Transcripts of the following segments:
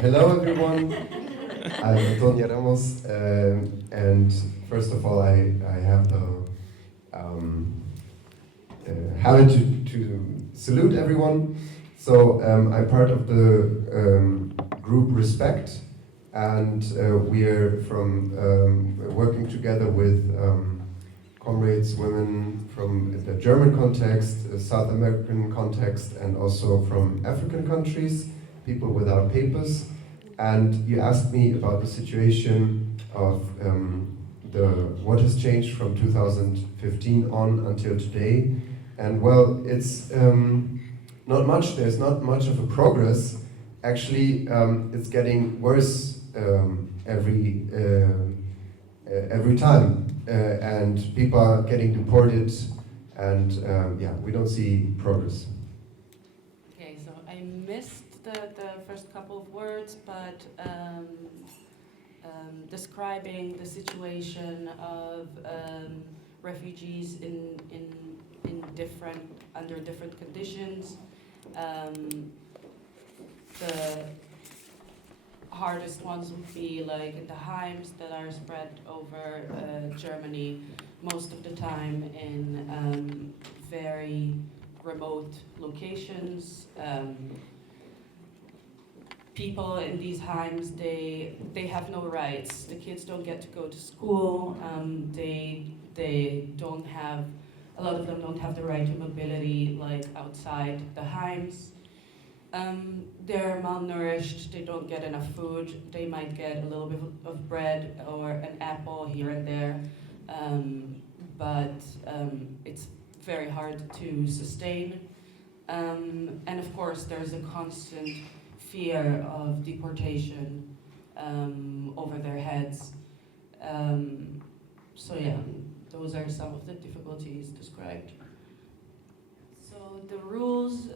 Hello everyone, I'm Antonio Ramos, and first of all I have the habit to salute everyone. So I'm part of the group Respect, and we are from working together with comrades, women from the German context, South American context, and also from African countries, people without papers. And you asked me about the situation of what has changed from 2015 on until today. And well, it's not much. There's not much of a progress. Actually, it's getting worse every time. And people are getting deported, and yeah, we don't see progress. Okay, so I missed the first couple of words, but describing the situation of refugees under different conditions. The hardest ones would be like in the heims that are spread over Germany, most of the time in very remote locations. People in these heims, they have no rights. The kids don't get to go to school. They don't have, a lot of them don't have the right to mobility like outside the heims. They're malnourished, they don't get enough food, they might get a little bit of bread or an apple here and there, but it's very hard to sustain. And of course there's a constant fear of deportation over their heads. So yeah, those are some of the difficulties described. So the rules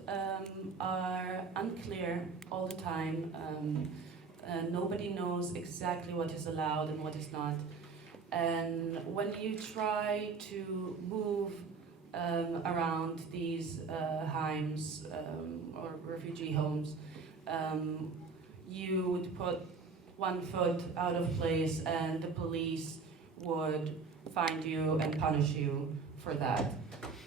are unclear all the time. Nobody knows exactly what is allowed and what is not. And when you try to move around these heims or refugee homes, you would put one foot out of place and the police would find you and punish you for that.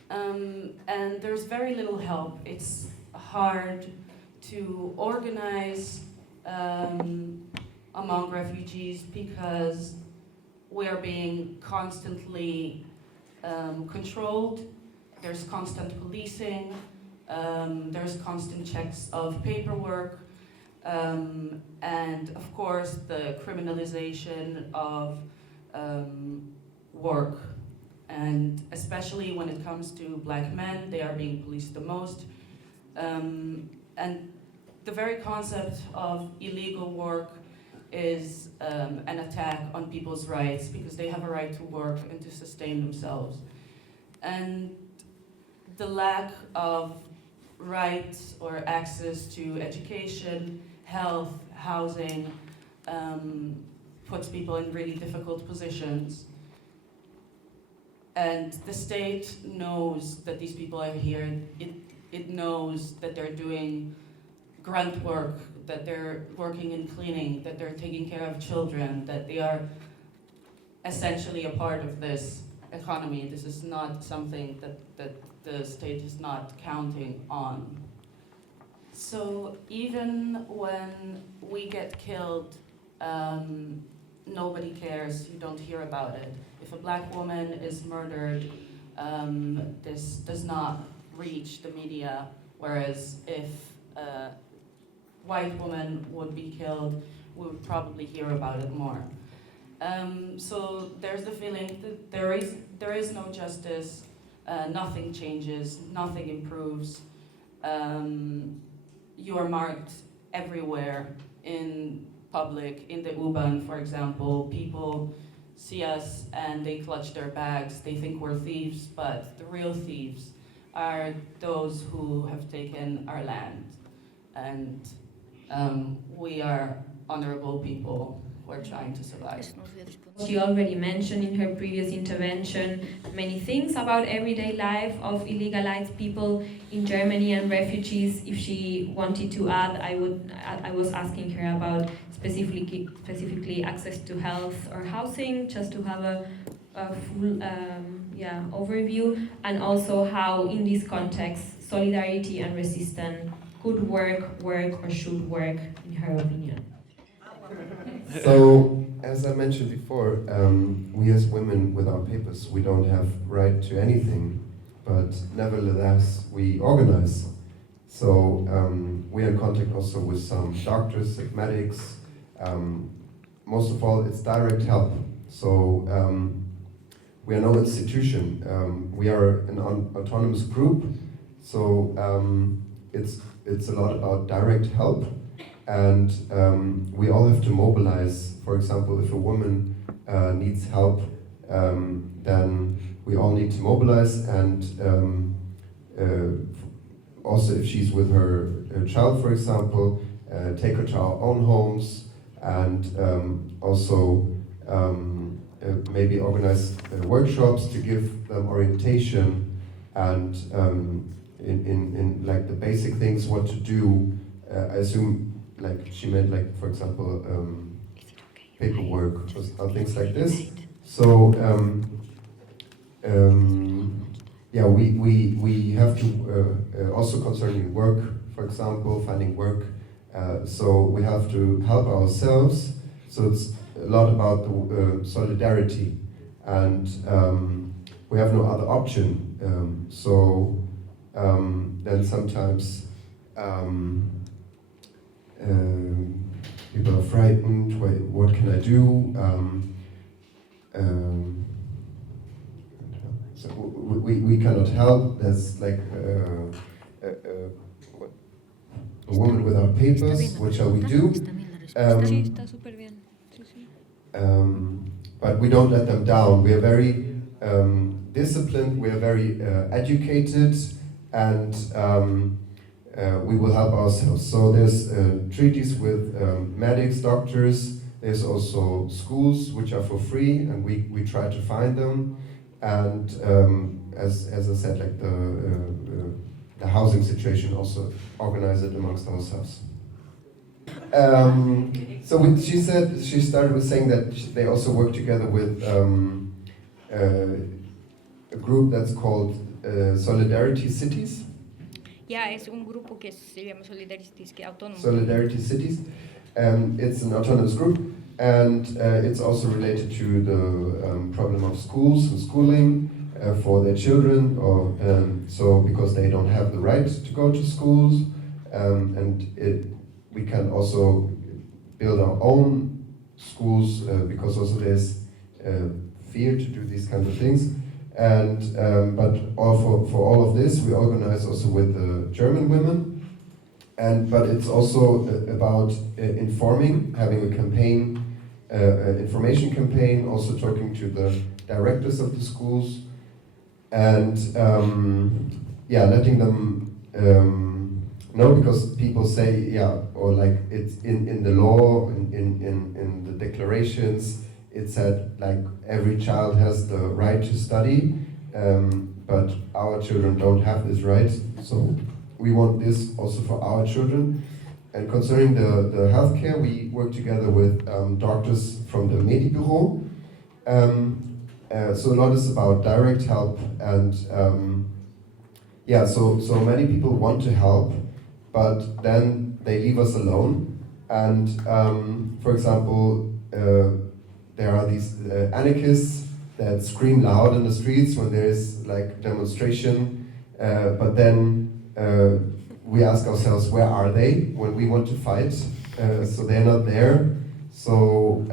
And there's very little help. It's hard to organize among refugees because we're being constantly controlled. There's constant policing. There's constant checks of paperwork. And of course, the criminalization of work. And especially when it comes to black men, they are being policed the most. And the very concept of illegal work is an attack on people's rights because they have a right to work and to sustain themselves. And the lack of rights or access to education, health, housing, puts people in really difficult positions. And the state knows that these people are here. It knows that they're doing grunt work, that they're working in cleaning, that they're taking care of children, that they are essentially a part of this economy. This is not something that the state is not counting on. So even when we get killed, nobody cares, you don't hear about it. If a black woman is murdered, this does not reach the media, whereas if a white woman would be killed, we would probably hear about it more. So there's the feeling that there is no justice, nothing changes, nothing improves. You are marked everywhere in public, in the U-Bahn, for example. People see us and they clutch their bags. They think we're thieves, but the real thieves are those who have taken our land. And we are honorable people who are trying to survive. She already mentioned in her previous intervention many things about everyday life of illegalized people in Germany and refugees. If she wanted to add, I was asking her about specifically access to health or housing, just to have a full overview, and also how in this context solidarity and resistance could work or should work in her opinion. So, as I mentioned before, we as women without papers, we don't have right to anything, but nevertheless we organize. So we are in contact also with some doctors, medics. Most of all, it's direct help. So we are no institution. We are an autonomous group. So it's a lot about direct help. And we all have to mobilize. For example, if a woman needs help, then we all need to mobilize. And also, if she's with her child, for example, take her to our own homes, and also maybe organize workshops to give them orientation and in like the basic things, what to do. I assume. Like she meant, like for example, paperwork or things like this. So we have to also concerning work, for example, finding work. So we have to help ourselves. So it's a lot about the solidarity, and we have no other option. Then sometimes. People are frightened. What can I do? So we cannot help. There's like a woman without papers. What shall we do? But we don't let them down. We are very disciplined. We are very educated, and we will help ourselves. So there's treaties with medics, doctors. There's also schools which are for free, and we try to find them. And as I said, like the housing situation, also organize it amongst ourselves. She said, she started with saying that they also work together with a group that's called Solidarity Cities. Ya, es un grupo que se llama Solidarity Cities. It's an autonomous group, and it's also related to the problem of schools and schooling for their children, or so because they don't have the right to go to schools, and we can also build our own schools because also there's fear to do these kind of things. And but for all of this, we organize also with the German women, but it's also about informing, having a campaign, information campaign, also talking to the directors of the schools, and letting them know, because people say or like it's in the law, in the declarations. It said like every child has the right to study, but our children don't have this right. So we want this also for our children. And concerning the healthcare, we work together with doctors from the Medibüro. So a lot is about direct help, and so many people want to help, but then they leave us alone. And for example, there are these anarchists that scream loud in the streets when there is like demonstration, but then we ask ourselves, where are they when we want to fight? So they're not there. So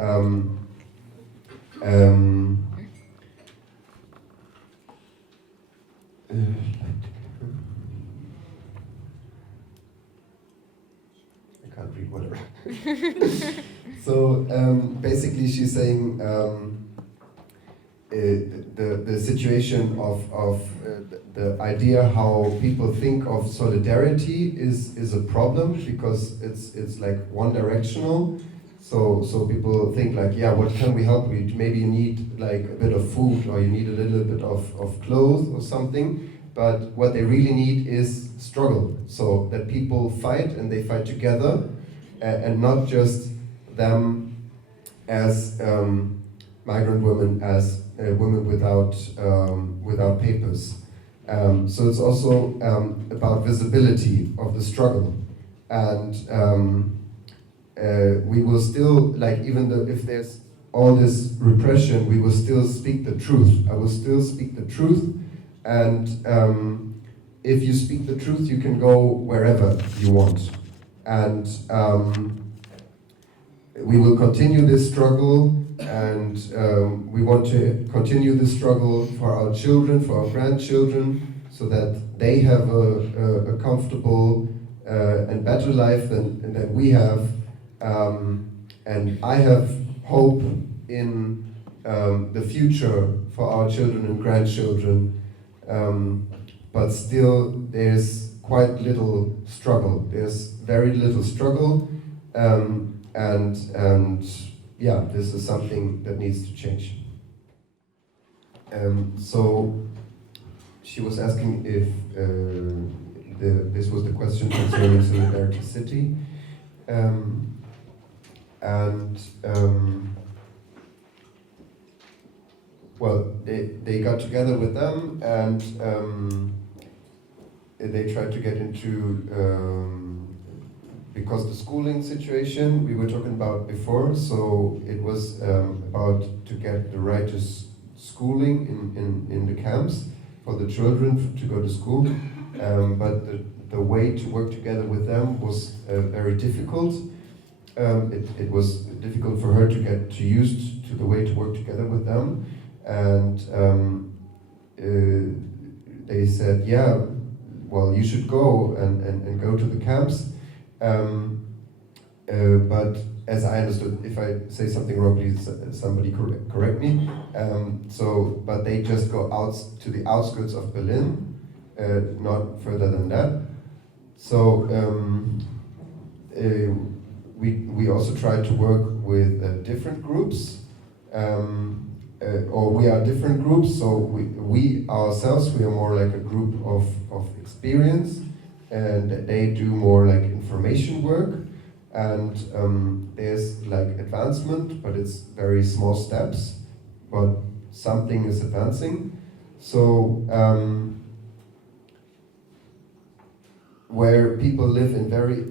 I can't read whatever. So basically, she's saying the situation of the idea how people think of solidarity is a problem, because it's like one directional. So people think like, yeah, what can we help you? Maybe you need like a bit of food, or you need a little bit of clothes or something. But what they really need is struggle, so that people fight, and they fight together, and not just them as migrant women, as women without papers. So it's also about visibility of the struggle, and we will still, like, even though if there's all this repression, we will still speak the truth. I will still speak the truth, and if you speak the truth, you can go wherever you want, and we will continue this struggle. And we want to continue this struggle for our children, for our grandchildren, so that they have a comfortable and better life than we have. And I have hope in the future for our children and grandchildren, but still there's quite little struggle. There's very little struggle, and yeah, this is something that needs to change. So she was asking if this was the question concerning Solidarity City, well, they got together with them, and they tried to get into because the schooling situation we were talking about before, so it was about to get the right to schooling in the camps for the children to go to school, but the way to work together with them was very difficult. It was difficult for her to get used to the way to work together with them, and they said, yeah, well, you should go and go to the camps. But as I understood, if I say something wrong, please somebody correct me. But they just go out to the outskirts of Berlin, not further than that. So we also try to work with different groups, or we are different groups. So we ourselves, we are more like a group of experience, and they do more like information work, and there's like advancement, but it's very small steps, but something is advancing. So where people live in very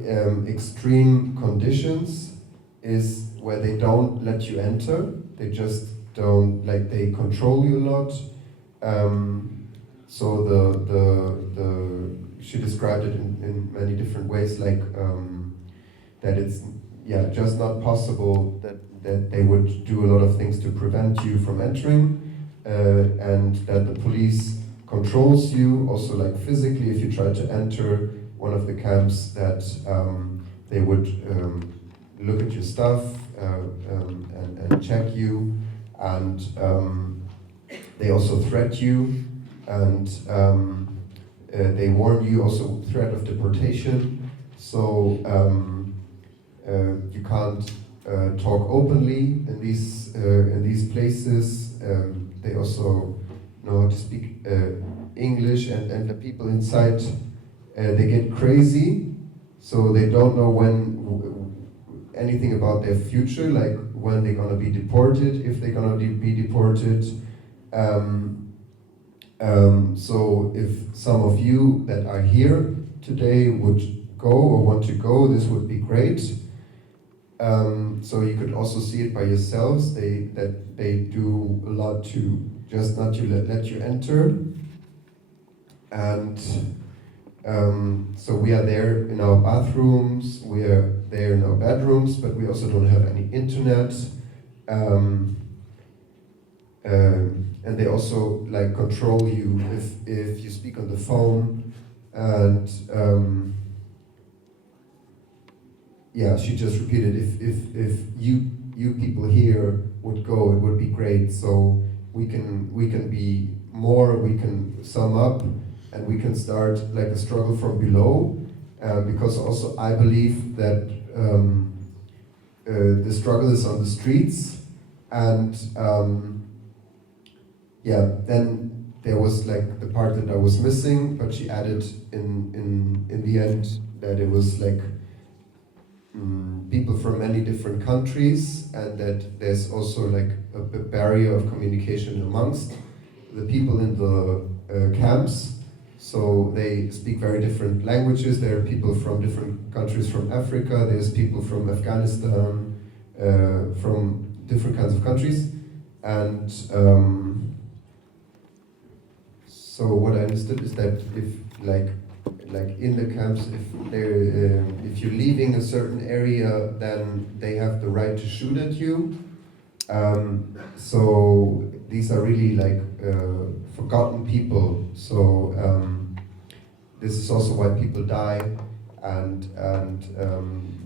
extreme conditions is where they don't let you enter, they just don't, like, they control you a lot. So she described it in many different ways, like that it's just not possible that they would do a lot of things to prevent you from entering, and that the police controls you also, like physically, if you try to enter one of the camps, that they would look at your stuff and check you, and they also threat you, and they warn you, also threat of deportation. So you can't talk openly in these places. They also know how to speak English, and the people inside, they get crazy, so they don't know anything about their future, like when they're gonna be deported, if they're gonna be deported. So if some of you that are here today would go or want to go, this would be great. So you could also see it by yourselves, that they do a lot to just not to let you enter. And so we are there in our bathrooms, we are there in our bedrooms, but we also don't have any internet. And they also like control you if you speak on the phone. And she just repeated, if you people here would go, it would be great. So we can be more, we can sum up, and we can start like a struggle from below, because also I believe that the struggle is on the streets, and then there was like the part that I was missing, but she added in the end that it was like people from many different countries, and that there's also like a barrier of communication amongst the people in the camps. So they speak very different languages. There are people from different countries from Africa. There's people from Afghanistan, from different kinds of countries. And so what I understood is that if like in the camps, if you're leaving a certain area, then they have the right to shoot at you. So these are really like forgotten people. So this is also why people die, and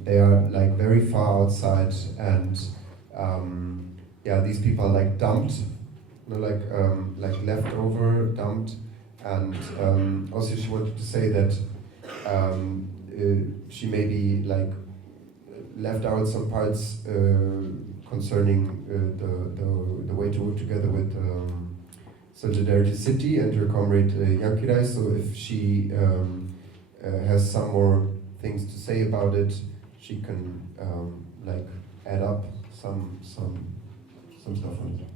they are like very far outside, and these people are like dumped, you know, like leftover, dumped, and also she wanted to say that she maybe like left out some parts concerning the way to work together with Solidarity City and her comrade Yankirai. So if she has some more things to say about it, she can like add up some stuff on it.